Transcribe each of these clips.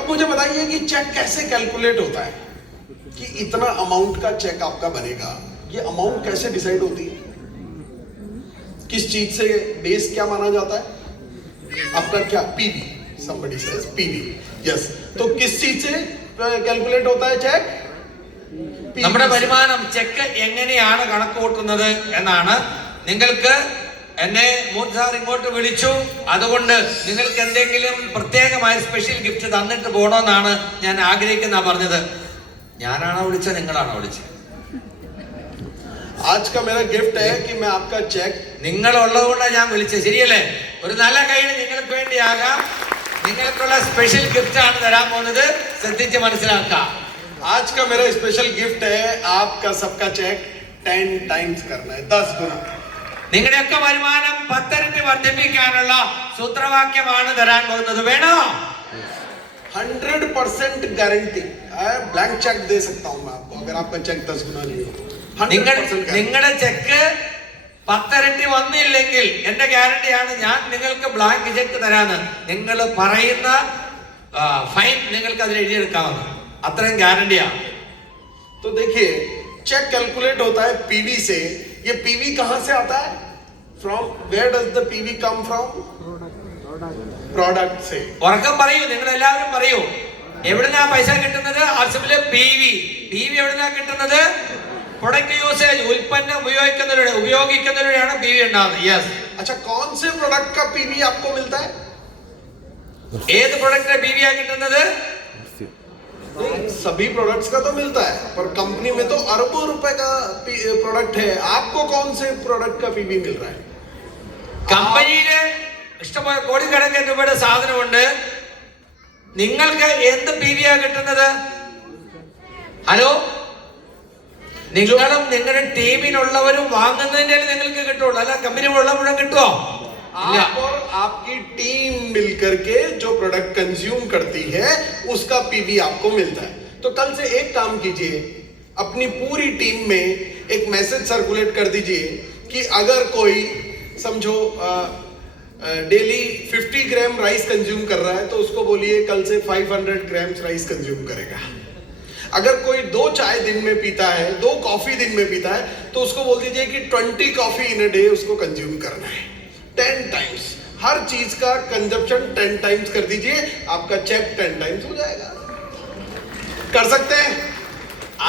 अब मुझे बताइए कि चेक कैसे कैलकुलेट होता है, कि इतना अमाउंट का चेक आपका बनेगा, ये अमाउंट कैसे डिसाइड होती है, किस चीज से बेस क्या माना जाता है आपका, क्या PV, somebody says PV, yes, तो किस चीज से कैलकुलेट होता है चेक? നമ്മുടെ വരുമാനം ചെക്ക് എങ്ങനെയാണ് കണക്കുകൂട്ടുന്നത് എന്നാണ്. നിങ്ങൾക്ക് എന്നെ മൂന്ന് സാർ ഇങ്ങോട്ട് വിളിച്ചു, അതുകൊണ്ട് നിങ്ങൾക്ക് എന്തെങ്കിലും പ്രത്യേകമായ സ്പെഷ്യൽ ഗിഫ്റ്റ് തന്നിട്ട് പോകണമെന്നാണ് ഞാൻ ആഗ്രഹിക്കുന്ന പറഞ്ഞത്. ഞാനാണോ വിളിച്ചത്, നിങ്ങളാണോ വിളിച്ചത്? आज का मेरा गिफ्ट है कि मैं आपका चेक, നിങ്ങൾ ഉള്ളതുകൊണ്ടാണ് ഞാൻ വിളിച്ചത്, ശരിയല്ലേ? ഒരു നല്ല കൈയ്യടി നിങ്ങൾക്ക് വേണ്ടിയാകാം. നിങ്ങൾക്കുള്ള സ്പെഷ്യൽ ഗിഫ്റ്റ് ആണ് തരാൻ പോകുന്നത്, ശ്രദ്ധിച്ച് മനസ്സിലാക്കാം. आज का मेरा स्पेशल गिफ्ट है आपका सबका चेक 10 टाइम्स करना है, 10 गुना. നിങ്ങളുടെയൊക്കെ വരുമാനം 10 ഇരട്ടി വർദ്ധിപ്പിക്കാനുള്ള സൂത്രവാക്യമാണ് തരാൻ പോകുന്നത്. വേണോ? 100% गारंटी. ब्लैंक चेक दे सकता हूं मैं आपको अगर आपका चेक 10 गुना नहीं हो. നിങ്ങളുടെ ചെക്ക് 10 ഇരട്ടി വന്നില്ലെങ്കിൽ എന്റെ ഗ്യാരണ്ടിയാണ്, ഞാൻ നിങ്ങൾക്ക് ബ്ലാങ്ക് ചെക്ക് തരാന്ന്. നിങ്ങൾ പറയുന്ന ഫൈൻ നിങ്ങൾക്ക് അതിൽ എഴുതിയെടുക്കാവുന്ന അത്രയും ഗ്യാരണ്ടിയാണ്. तो देखिए चेक कैलकुलेट होता है पीवी से. ये पीवी कहां से आता है? From where does the PV come from? Product से. ഉറക്കം പറയൂ, നിങ്ങൾ എല്ലാവരും പറയൂ. എവിടുന്നാ പൈസ കിട്ടുന്നത്? ആർസിബിലെ പീവി. പീവി എവിടുന്നാ കിട്ടുന്നത്? प्रोडक्ट यूसेज, उत्पन्न उपयोगिക്കുന്നതിലൂടെയാണ് पीवी ഉണ്ടാകുന്നത്. यस. अच्छा, कौन से प्रोडक्ट का पीवी आपको मिलता है? ഏത് प्रोडक्ट पीवी ആ കിട്ടുന്നത്? सभी प्रोडक्ट्स का तो मिलता है, पर कंपनी में तो अरबों रुपए का प्रोडक्ट है. आपको कौन से प्रोडक्ट का पीवी मिल रहा है? കമ്പനിയിലെ ഇഷ്ടംപോലെ കോടിക്കണക്കിന് രൂപയുടെ സാധനമുണ്ട്. നിങ്ങൾക്ക് എന്ത് പീവി ആ കിട്ടുന്നത്? ഹലോ, നിങ്ങളും നിങ്ങളുടെ ടീമിനുള്ളവരും വാങ്ങുന്നതിന്റെ നിങ്ങൾക്ക് കിട്ടുള്ളൂ, അല്ല കമ്പനി ഉള്ള മുഴുവൻ കിട്ടുമോ? आप और आपकी टीम मिलकर के जो प्रोडक्ट कंज्यूम करती है उसका पीवी आपको मिलता है. तो कल से एक काम कीजिए, अपनी पूरी टीम में एक मैसेज सर्कुलेट कर दीजिए कि अगर कोई समझो डेली 50 ग्राम राइस कंज्यूम कर रहा है तो उसको बोलिए कल से 500 ग्राम राइस कंज्यूम करेगा. अगर कोई 2 चाय दिन में पीता है, 2 कॉफी दिन में पीता है, तो उसको बोल दीजिए कि 20 कॉफी इन अ डे उसको कंज्यूम करना है. 10 टाइम्स हर चीज का कंजप्शन 10 टाइम्स कर दीजिए, आपका चेक 10 टाइम्स हो जाएगा. कर सकते हैं?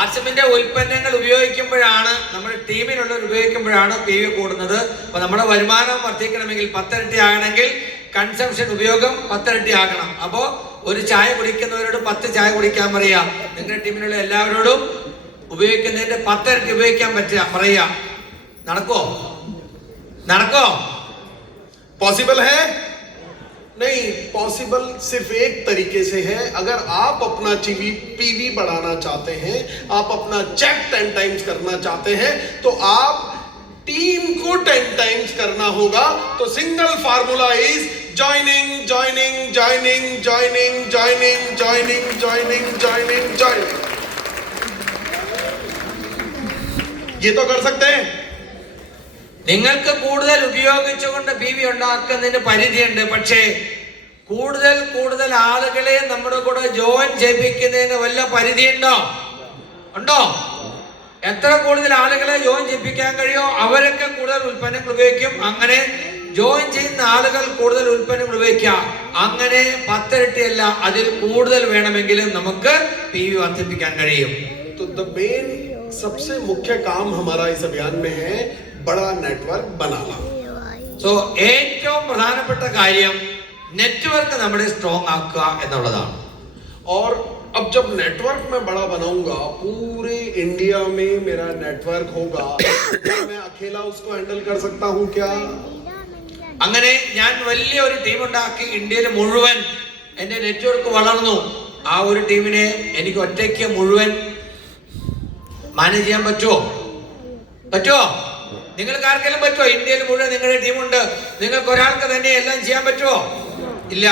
ആർസിബിന്റെ ഉൽപ്പന്നങ്ങൾ ഉപയോഗിക്കുമ്പോഴാണ്, നമ്മുടെ ടീമിനുള്ളവർ ഉപയോഗിക്കുമ്പോഴാണ് പീവി കൂടുന്നത്. അപ്പൊ നമ്മുടെ വരുമാനം വർദ്ധിക്കണമെങ്കിൽ 10 ഇരട്ടി ആകണമെങ്കിൽ കൺസംഷൻ, ഉപയോഗം 10 ഇരട്ടി ആകണം. അപ്പോ ഒരു ചായ കുടിക്കുന്നവരോട് 10 ചായ കുടിക്കാൻ പറയാ. നിങ്ങളുടെ ടീമിലുള്ള എല്ലാവരോടും ഉപയോഗിക്കുന്നതിന്റെ 10 ഇരട്ടി ഉപയോഗിക്കാൻ പറയാ. നടക്കോ? നടക്കോ? पॉसिबल है? नहीं, पॉसिबल सिर्फ एक तरीके से है. अगर आप अपना पीवी बढ़ाना चाहते हैं, आप अपना चेक 10 टाइम्स करना चाहते हैं, तो आप टीम को 10 टाइम्स करना होगा. तो single formula is joining joining joining joining joining joining joining joining joining. ये तो कर सकते हैं. നിങ്ങൾക്ക് കൂടുതൽ ഉപയോഗിച്ചുകൊണ്ട് പീവി ഉണ്ടാക്കുന്നതിന് പരിധിയുണ്ട്. പക്ഷേ കൂടുതൽ ആളുകളെ നമ്മുടെ കൂടെ ജോയിൻ ചെയ്യിപ്പിക്കുന്നതിന് വല്ല പരിധിയുണ്ടോ? ഉണ്ടോ? എത്ര കൂടുതൽ ആളുകളെ ജോയിൻ ചെയ്യിപ്പിക്കാൻ കഴിയോ അവരൊക്കെ കൂടുതൽ ഉൽപ്പന്നങ്ങൾ ഉപയോഗിക്കും. അങ്ങനെ ജോയിൻ ചെയ്യുന്ന ആളുകൾ കൂടുതൽ ഉൽപ്പന്നങ്ങൾ ഉപയോഗിക്കുക. അങ്ങനെ 10 ഇരട്ടിയല്ല, അതിൽ കൂടുതൽ വേണമെങ്കിലും നമുക്ക് പീവി വർദ്ധിപ്പിക്കാൻ കഴിയും. तो द मेन सबसे मुख्य काम हमारा इस अभियान में है बड़ा नेटवर्क बनाना. സോ ഏറ്റവും പ്രധാനപ്പെട്ട കാര്യം നെറ്റ്വർക്ക് നമ്മുടെ സ്ട്രോങ് ആക്കുക എന്നുള്ളതാണ്. और अब जब नेटवर्क मैं बड़ा बनाऊंगा, पूरे इंडिया में मेरा नेटवर्क होगा, मैं अकेला उसको हैंडल कर सकता हूं क्या? അങ്ങനെ ഞാൻ വലിയ ഒരു ടീം ഉണ്ടാക്കി ഇന്ത്യയിൽ മുഴുവൻ എന്റെ നെറ്റ്വർക്ക് വളർന്നു. ആ ഒരു ടീമിനെ എനിക്ക് ഒറ്റയ്ക്ക് മുഴുവൻ മാനേജ് ചെയ്യാൻ പറ്റുമോ? നിങ്ങൾക്ക് ആർക്കെങ്കിലും പറ്റുമോ? ഇന്ത്യയിൽ മുഴുവൻ നിങ്ങളുടെ ടീമുണ്ട്, നിങ്ങൾക്ക് ഒരാൾക്ക് തന്നെ എല്ലാം ചെയ്യാൻ പറ്റുമോ? ഇല്ല.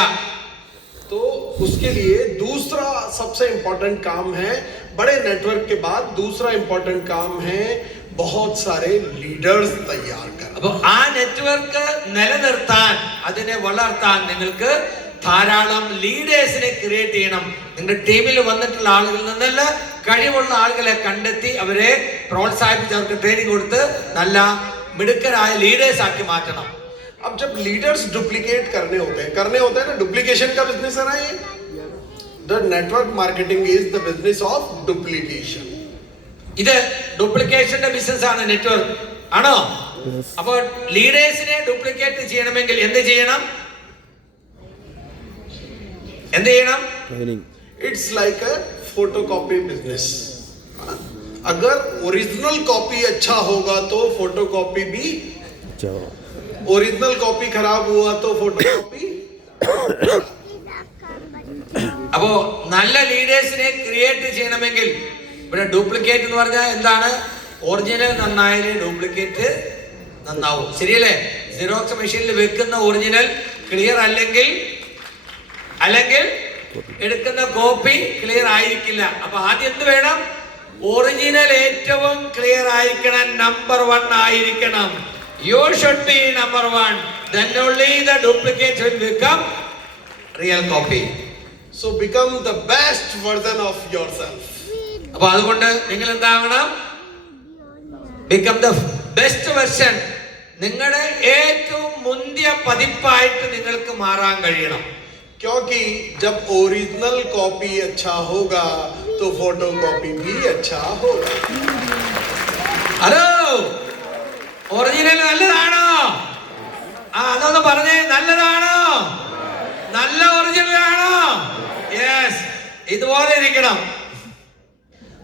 तो उसके लिए दूसरा सबसे इंपॉर्टेंट काम है, बड़े नेटवर्क के बाद दूसरा इंपॉर्टेंट काम है बहुत सारे लीडर्स तैयार करना. അപ്പോൾ ആ നെറ്റ്വർക്ക് നിലനിർത്താൻ, അതിനെ വളർത്താൻ നിങ്ങൾക്ക് ധാരാളം ലീഡേഴ്സിനെ ക്രിയേറ്റ് ചെയ്യണം. നിങ്ങളുടെ ടീമിൽ വന്നിട്ടുള്ള ആളുകളിൽ നിന്നല്ല, കഴിവുള്ള ആളുകളെ കണ്ടെത്തി അവരെ പ്രോത്സാഹിപ്പിച്ച് അവർക്ക് ട്രെയിനിങ് കൊടുത്ത് നല്ല മിടുക്കരായ ലീഡേഴ്സ് ആക്കി മാറ്റണം. अब जब लीडर्स डुप्लीकेट करने होते हैं ना, डुप्लीकेशन का बिजनेस है ना ये. The network marketing is the business of duplication. ഇത് ഡ്യൂപ്ലിക്കേഷന്റെ ബിസിനസ് ആണ്, നെറ്റ്വർക്ക് ആണോ? അപ്പോൾ ലീഡേഴ്സിനെ ഡ്യൂപ്ലിക്കേറ്റ് ചെയ്യണമെങ്കിൽ എന്ത് ചെയ്യണം? It's like a photocopy business. अगर ओरिजिनल कॉपी अच्छा होगा तो फोटोकॉपी भी, ओरिजिनल कॉपी खराब हुआ तो फोटोकॉपी. അപ്പോ നല്ല ലീഡേഴ്സിനെ ക്രിയേറ്റ് ചെയ്യണമെങ്കിൽ ഇവിടെ ഡ്യൂപ്ലിക്കേറ്റ് എന്ന് പറഞ്ഞാൽ എന്താണ്? ഒറിജിനൽ നന്നായാലേ ഡ്യൂപ്ലിക്കേറ്റ് നന്നാവും. ശരിയല്ലേ? സിറോക്സ് മെഷീനിൽ വെക്കുന്ന ഒറിജിനൽ ക്ലിയർ അല്ലെങ്കിൽ എടുക്കുന്ന കോപ്പി ക്ലിയർ ആയിരിക്കില്ല. അപ്പൊ ആദ്യം എന്ത് വേണം? ഒറിജിനൽ ഏറ്റവും ക്ലിയർ ആയിരിക്കണം, നമ്പർ 1 ആയിരിക്കണം. You should be number 1. Then only the duplicate will become real copy. So become the best version of yourself. അപ്പോൾ അതുകൊണ്ട് നിങ്ങൾ എന്താകണം? Become the best version. നിങ്ങളുടെ ഏറ്റവും മുന്തിയ പതിപ്പായിട്ട് നിങ്ങൾക്ക് മാറാൻ കഴിയണം. क्योंकि जब ओरिजिनल कॉपी अच्छा होगा तो फोटो कॉपी भी अच्छा होगा. ഹലോ, ഒറിജിനൽ നല്ലതാണോ? അതൊന്ന് പറഞ്ഞേ, നല്ലതാണോ? നല്ല ഒറിജിനൽ ആണോ? യെസ്, ഇതുപോലെ ഇരിക്കണം.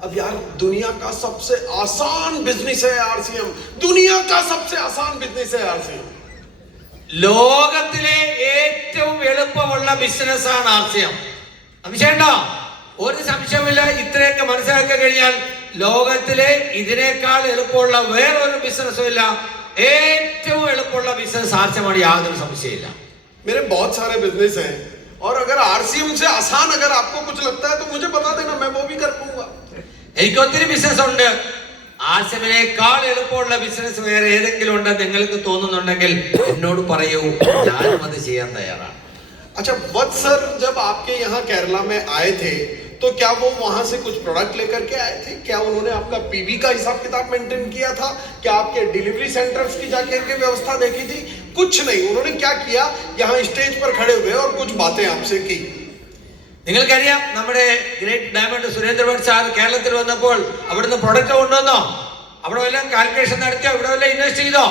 अब यार दुनिया का सबसे आसान बिजनेस है आरसीएम. दुनिया का सबसे आसान बिजनेस है आरसीएम. ലോകത്തിലെ ഏറ്റവും എളുപ്പമുള്ള ബിസിനസ് ആണ് ആർസിഎം. സംശയമുണ്ടോ? ഒരു സംശയമില്ല. ഇത്രയൊക്കെ മനസ്സിലാക്കി കഴിഞ്ഞാൽ ലോകത്തിലെ ഇതിനേക്കാൾ എളുപ്പമുള്ള വേറൊരു ബിസിനസ്സും ഇല്ല. ഏറ്റവും എളുപ്പമുള്ള ബിസിനസ് ആർസിഎമാണ്, യാതൊരു സംശയമില്ല. मेरे बहुत सारे बिजनेस हैं और अगर आरसीएम से आसान अगर आपको कुछ लगता है तो मुझे बता देना, मैं वो भी कर लूंगा. എനിക്ക് ഒത്തിരി ബിസിനസ് ഉണ്ട്. ആർസിഎമ്മിനേക്കാൾ എളുപ്പമുള്ള ബിസിനസ് വേറെ ഏതെങ്കിലും ഉണ്ടെന്ന് നിങ്ങൾക്ക് തോന്നുന്നുണ്ടെങ്കിൽ എന്നോട് പറയൂ, ഞാനും അത് ചെയ്യാൻ തയ്യാറാണ്. अच्छा वत्स सर जब आपके यहाँ केरला में आए थे तो क्या वो वहां से कुछ प्रोडक्ट लेकर के आए थे? क्या उन्होंने आपका पीवी का हिसाब किताब मेंटेन किया था? क्या आपके डिलीवरी सेंटर्स की जाकर के व्यवस्था देखी थी? कुछ नहीं. उन्होंने क्या किया? यहाँ स्टेज पर खड़े हुए और कुछ बातें आपसे की. നിങ്ങൾക്കറിയാം, നമ്മുടെ ഗ്രേറ്റ് ഡയമണ്ട് സുരേന്ദ്രഭട്ട് സാർ കേരളത്തിൽ വന്നപ്പോൾ അവിടുന്ന് പ്രൊഡക്റ്റ് കൊണ്ടുവന്നോ? അവിടെ വല്ലതും കാൽക്കുലേഷൻ നടത്തിയോ? ഇവിടെ വല്ലതും ഇൻവെസ്റ്റ് ചെയ്തോ?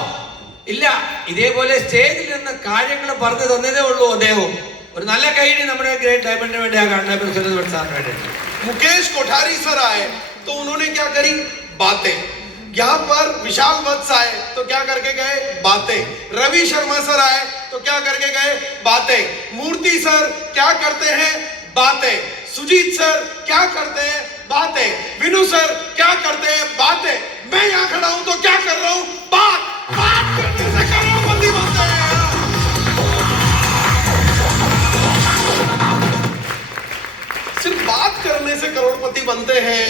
ഇല്ല. ഇതേപോലെ സ്റ്റേജിൽ നിന്ന് കാര്യങ്ങൾ പറഞ്ഞു തന്നതേ ഉള്ളൂ അദ്ദേഹം. ഒരു നല്ല കൈയ്യടി നമ്മുടെ ഗ്രേറ്റ് ഡയമണ്ടിന് വേണ്ടി ആ ഡയമണ്ട് സുരേന്ദ്രഭട്ട് സാറിന് വേണ്ടി. मुकेश कोठारी सर आए तो उन्होंने क्या करी? बातें. यहाँ पर विशाल वत्स आए तो क्या करके गए? बातें. रवि शर्मा सर आए तो क्या करके गए? बातें. मूर्ति सर क्या करते हैं? बातें. सुजीत सर क्या करते हैं? बातें. विनु सर क्या करते हैं? बातें. मैं यहाँ खड़ा हूं तो क्या कर रहा हूं? बात करने से करोड़पति बनते हैं. सिर्फ बात करने से करोड़पति बनते हैं.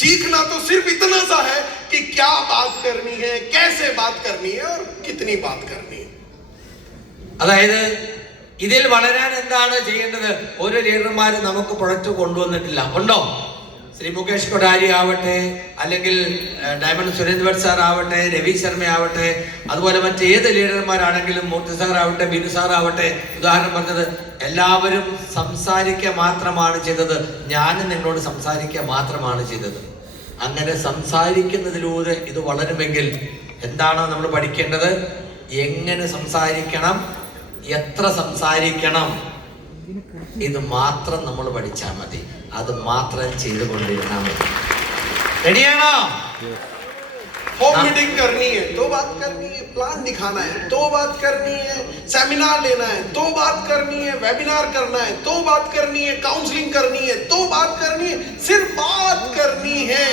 सीखना तो सिर्फ इतना सा है कि क्या बात करनी है, कैसे बात करनी है और कितनी बात करनी है. അതായത് ഇതിൽ വളരാൻ എന്താണ് ചെയ്യേണ്ടത്? ഒരു ലീഡർമാരും നമുക്ക് പ്രൊഡക്റ്റ് കൊണ്ടുവന്നിട്ടില്ല. ഉണ്ടോ? ശ്രീ മുകേഷ് കൊഠാരി ആവട്ടെ, അല്ലെങ്കിൽ ഡയമണ്ട് സുരേന്ദ്രഭട്ട് സാർ ആവട്ടെ, രവി ശർമ്മ ആവട്ടെ, അതുപോലെ മറ്റേത് ലീഡർമാരാണെങ്കിലും, മൂർത്തി സാർ ആവട്ടെ, ബിനു സാർ ആവട്ടെ, ഉദാഹരണം പറഞ്ഞത്, എല്ലാവരും സംസാരിക്കുക മാത്രമാണ് ചെയ്തത്. ഞാനും നിങ്ങളോട് സംസാരിക്കുക മാത്രമാണ് ചെയ്തത്. അങ്ങനെ സംസാരിക്കുന്നതിലൂടെ ഇത് വളരുമെങ്കിൽ എന്താണോ നമ്മൾ പഠിക്കേണ്ടത്? എങ്ങനെ സംസാരിക്കണം, എത്ര സംസാരിക്കണം, ഇത് മാത്രം നമ്മൾ പഠിച്ചാൽ മതി. അത് മാത്രം ചെയ്തുകൊണ്ടിരുന്നാൽ മതി. റെഡിയാണോ? होम मीटिंग करनी है तो बात करनी है, प्लान दिखाना है तो बात करनी है, सेमिनार लेना है तो बात करनी है, वेबिनार करना है तो बात करनी है, काउंसलिंग करनी है तो बात करनी है. सिर्फ बात करनी है.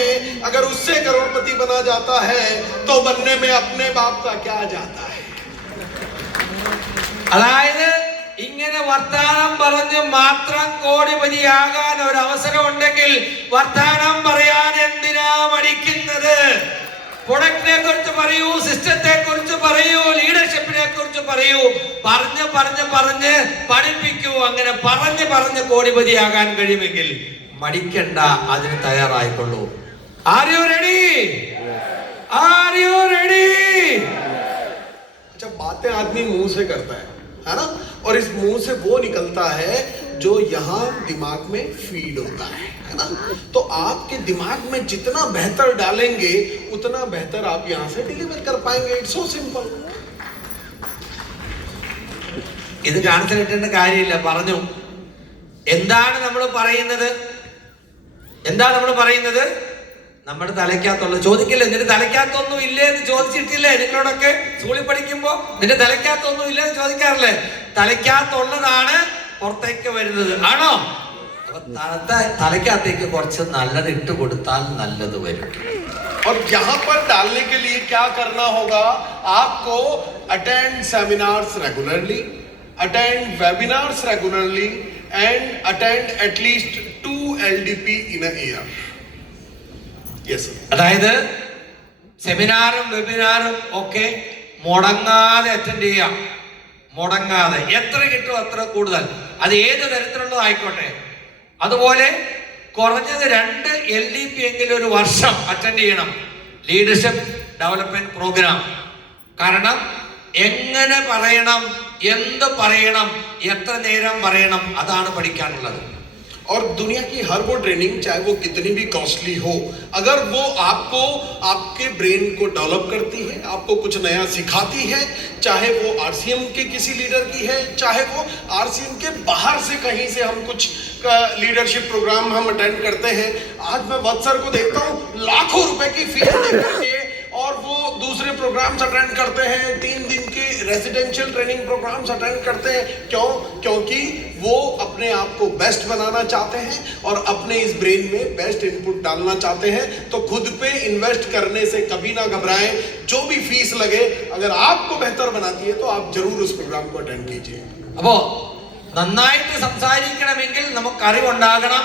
अगर उससे करोड़पति बना जाता है तो बनने में अपने बाप का क्या जाता है. അതായത് ഇങ്ങനെ വർത്താനം പറഞ്ഞ് മാത്രം കോടിപതിയാകാൻ ഒരു അവസരം ഉണ്ടെങ്കിൽ വർത്താനം പറയാൻ എന്തിനാ മടിക്കുന്നത്? പ്രൊഡക്റ്റിനെ കുറിച്ച് പറയൂ, സിസ്റ്റത്തെ കുറിച്ച് പറയൂ, ലീഡർഷിപ്പിനെ കുറിച്ച് പറയൂ. പറഞ്ഞ് പറഞ്ഞ് പറഞ്ഞ് പഠിപ്പിക്കൂ. ജീവിതവും അങ്ങനെ പറഞ്ഞ് കോടിപതിയാകാൻ കഴിയുമെങ്കിൽ മടിക്കണ്ട, അതിന് തയ്യാറായിക്കൊള്ളൂ. Are you ready? Are you ready? अच्छा, बातें आदमी मुंह से करता है ना, और इस मुंह से वो निकलता है जो यहाँ दिमाग में फीड होता है ना. तो आपके दिमाग में जितना बेहतर डालेंगे उतना बेहतर आप यहाँ से डिलीवर कर पाएंगे. It's so simple. ഇത് കാണിച്ചു കിട്ടേണ്ട കാര്യമില്ല. പറഞ്ഞു എന്താണ് നമ്മൾ പറയുന്നത്? നമ്മുടെ തലയ്ക്കകത്തുള്ള ചോദിക്കില്ലേ, നിന്റെ തലയ്ക്കകത്തൊന്നും ഇല്ലേ എന്ന് ചോദിച്ചിട്ടില്ലേ? നിങ്ങളോടൊക്കെ സ്കൂളിൽ പഠിക്കുമ്പോ നിന്റെ തലയ്ക്കകത്തൊന്നും ഇല്ലേ എന്ന് ചോദിക്കാറില്ലേ? തലയ്ക്കകത്തുള്ളതാണ് പുറത്തേക്ക് വരുന്നത്, ആണോ? അപ്പൊ തലയ്ക്കകത്തേക്ക് കുറച്ച് നല്ലത് ഇട്ട് കൊടുത്താൽ നല്ലത് വരും. और यहाँ पर डालने के लिए क्या करना होगा? आपको attend seminars regularly, attend webinars regularly and attend at least 2 LDP in a year. Yes sir. അതായത് സെമിനാറും വെബിനാറും ഒക്കെ മുടങ്ങാതെ അറ്റൻഡ് ചെയ്യാം. മുടങ്ങാതെ എത്ര കിട്ടും അത്ര കൂടുതൽ, അത് ഏത് തരത്തിലുള്ളതായിക്കോട്ടെ. അതുപോലെ കുറഞ്ഞത് 2 LDP എങ്കിലും ഒരു വർഷം അറ്റൻഡ് ചെയ്യണം. Leadership development programme. കാരണം എങ്ങനെ പറയണം, എന്ത് പറയണം, എത്ര നേരം പറയണം, അതാണ് പഠിക്കാനുള്ളത്. और दुनिया की हर वो ट्रेनिंग, चाहे वो कितनी भी कॉस्टली हो, अगर वो आपको आपके ब्रेन को डेवलप करती है, आपको कुछ नया सिखाती है, चाहे वो RCM के किसी लीडर की है, चाहे वो RCM के बाहर से कहीं से हम कुछ लीडरशिप प्रोग्राम हम अटेंड करते हैं. आज मैं वत्सर को देखता हूँ लाखों रुपए की फीस देकर के, और वो दूसरे प्रोग्राम्स अटेंड करते हैं, 3 दिन के रेजिडेंशियल ट्रेनिंग प्रोग्राम्स अटेंड करते हैं. क्यों? क्योंकि वो अपने आप को बेस्ट बनाना चाहते हैं और अपने इस ब्रेन में बेस्ट इनपुट डालना चाहते हैं. तो खुद पे इन्वेस्ट करने से कभी ना घबराएं. जो भी फीस लगे, अगर आपको बेहतर बनाती है तो आप जरूर उस प्रोग्राम को अटेंड कीजिए. അപ്പോ നന്നായിട്ട് സംസാരിക്കണമെങ്കിൽ നമുക്ക് അറിവുണ്ടാകണം.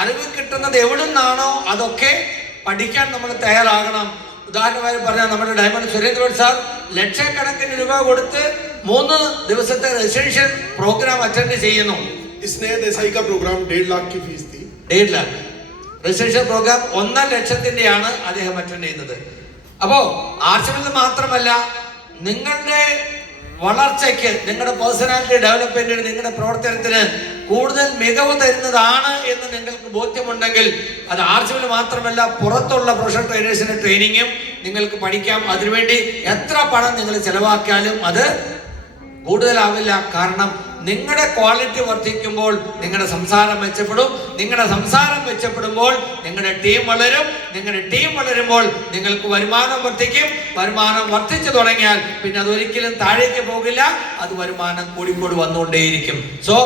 അറിവ് കിട്ടുന്നത് എവിടെ നിന്നാണോ അതൊക്കെ പഠിക്കാൻ നമ്മൾ തയ്യാറാകണം. ഉദാഹരണമായി പറഞ്ഞാൽ നമ്മുടെ ഡയമണ്ട് സുരേന്ദ്രൻ സാർ ലക്ഷക്കണക്കിന് രൂപ കൊടുത്ത് 3 ദിവസത്തെ റെസിഡൻഷ്യൽ പ്രോഗ്രാം അറ്റൻഡ് ചെയ്യുന്നു. स्नेह देसाई का प्रोग्राम 1.5 लाख की फीस थी. 1.5 लाख റെസിഡൻഷ്യൽ പ്രോഗ്രാം 1.5 ലക്ഷത്തിന്റെയാണ് അദ്ദേഹം അറ്റൻഡ് ചെയ്യുന്നത്. അപ്പോ ആർട്സിൽ മാത്രമല്ല, നിങ്ങളുടെ വളർച്ചയ്ക്ക്, നിങ്ങളുടെ പേഴ്സണാലിറ്റി ഡെവലപ്മെന്റിന്, നിങ്ങളുടെ പ്രവർത്തനത്തിന് കൂടുതൽ മികവ് തരുന്നതാണ് എന്ന് നിങ്ങൾക്ക് ബോധ്യമുണ്ടെങ്കിൽ അത് ആർട്സിൽ മാത്രമല്ല, പുറത്തുള്ള പ്രൊഫഷണൽ ട്രെയിനേഴ്സിന്റെ ട്രെയിനിങ്ങും നിങ്ങൾക്ക് പഠിക്കാം. അതിനുവേണ്ടി എത്ര പണം നിങ്ങൾ ചെലവാക്കിയാലും അത് കൂടുതലാവില്ല. കാരണം നിങ്ങളുടെ ക്വാളിറ്റി വർദ്ധിക്കുമ്പോൾ നിങ്ങളുടെ സംസാരം മെച്ചപ്പെടും. നിങ്ങളുടെ സംസാരം മെച്ചപ്പെടുമ്പോൾ നിങ്ങളുടെ ടീം വളരും. നിങ്ങളുടെ ടീം വളരുമ്പോൾ നിങ്ങൾക്ക് വരുമാനം വർദ്ധിക്കും. വരുമാനം വർദ്ധിച്ചു തുടങ്ങിയാൽ പിന്നെ അതൊരിക്കലും താഴേക്ക് പോകില്ല, അത് വരുമാനം കൂടിക്കൂടി വന്നുകൊണ്ടേയിരിക്കും. So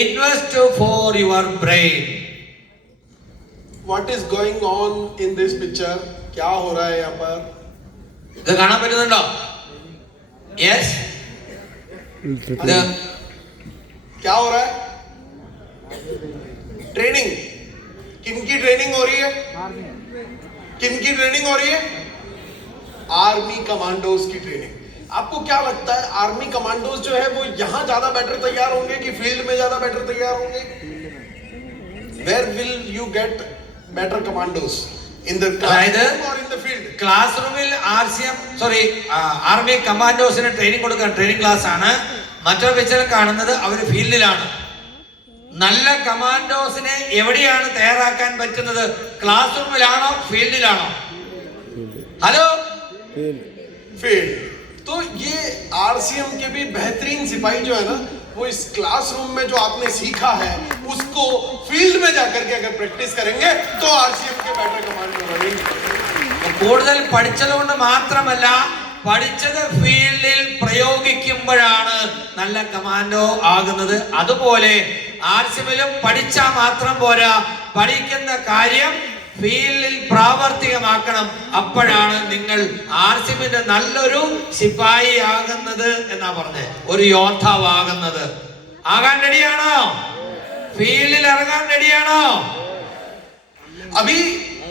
invest for your brain. What is going on in this picture? क्या हो रहा है यहाँ पर? ഇത് കാണാൻ പറ്റുന്നുണ്ടോ? യെസ്. क्या हो रहा है? ट्रेनिंग. किनकी ट्रेनिंग हो रही है? किनकी ट्रेनिंग हो रही है? आर्मी कमांडोज की ट्रेनिंग. आपको क्या लगता है, आर्मी कमांडोज जो है वो यहां ज्यादा बेटर तैयार होंगे कि फील्ड में ज्यादा बेटर तैयार होंगे? Where will you get better commandos? In the classroom or in the field? Class റൂമിൽ ആർമി കമാൻഡോസിന് ട്രെയിനിങ് കൊടുക്കാൻ ട്രെയിനിങ് ക്ലാസ് ആണ്. മറ്റൊരു പിക്ചർ കാണുന്നത് അവർ ഫീൽഡിലാണ്. നല്ല കമാൻഡോസിനെ എവിടെയാണ് തയ്യാറാക്കാൻ പറ്റുന്നത്? ക്ലാസ് റൂമിലാണോ ഫീൽഡിലാണോ? Hello, field. तो ये RCM के भी बेहतरीन सिपाही जो है ना, वो इस क्लासरूम में जो आपने सीखा है उसको फील्ड में जाकर के अगर प्रैक्टिस करेंगे तो RCM के बेटर कमांडो बनेंगे. കൂടുതൽ പഠിച്ചത് കൊണ്ട് മാത്രമല്ല, പഠിച്ചത് ഫീൽഡിൽ പ്രയോഗിക്കുമ്പോഴാണ് നല്ല കമാൻഡോ ആകുന്നത്. അതുപോലെ ആർസിമിലും പഠിച്ചാൽ മാത്രം പോരാ, പഠിക്കുന്ന കാര്യം ഫീൽഡിൽ പ്രാവർത്തികമാക്കണം. അപ്പോഴാണ് നിങ്ങൾ ആർസിമിന്റെ നല്ലൊരു സിപ്പായി ആകുന്നത് എന്നാ പറഞ്ഞത്, ഒരു യോദ്ധാവാകുന്നത്. ആകാൻ റെഡിയാണോ? ഫീൽഡിൽ ഇറങ്ങാൻ റെഡിയാണോ? अभी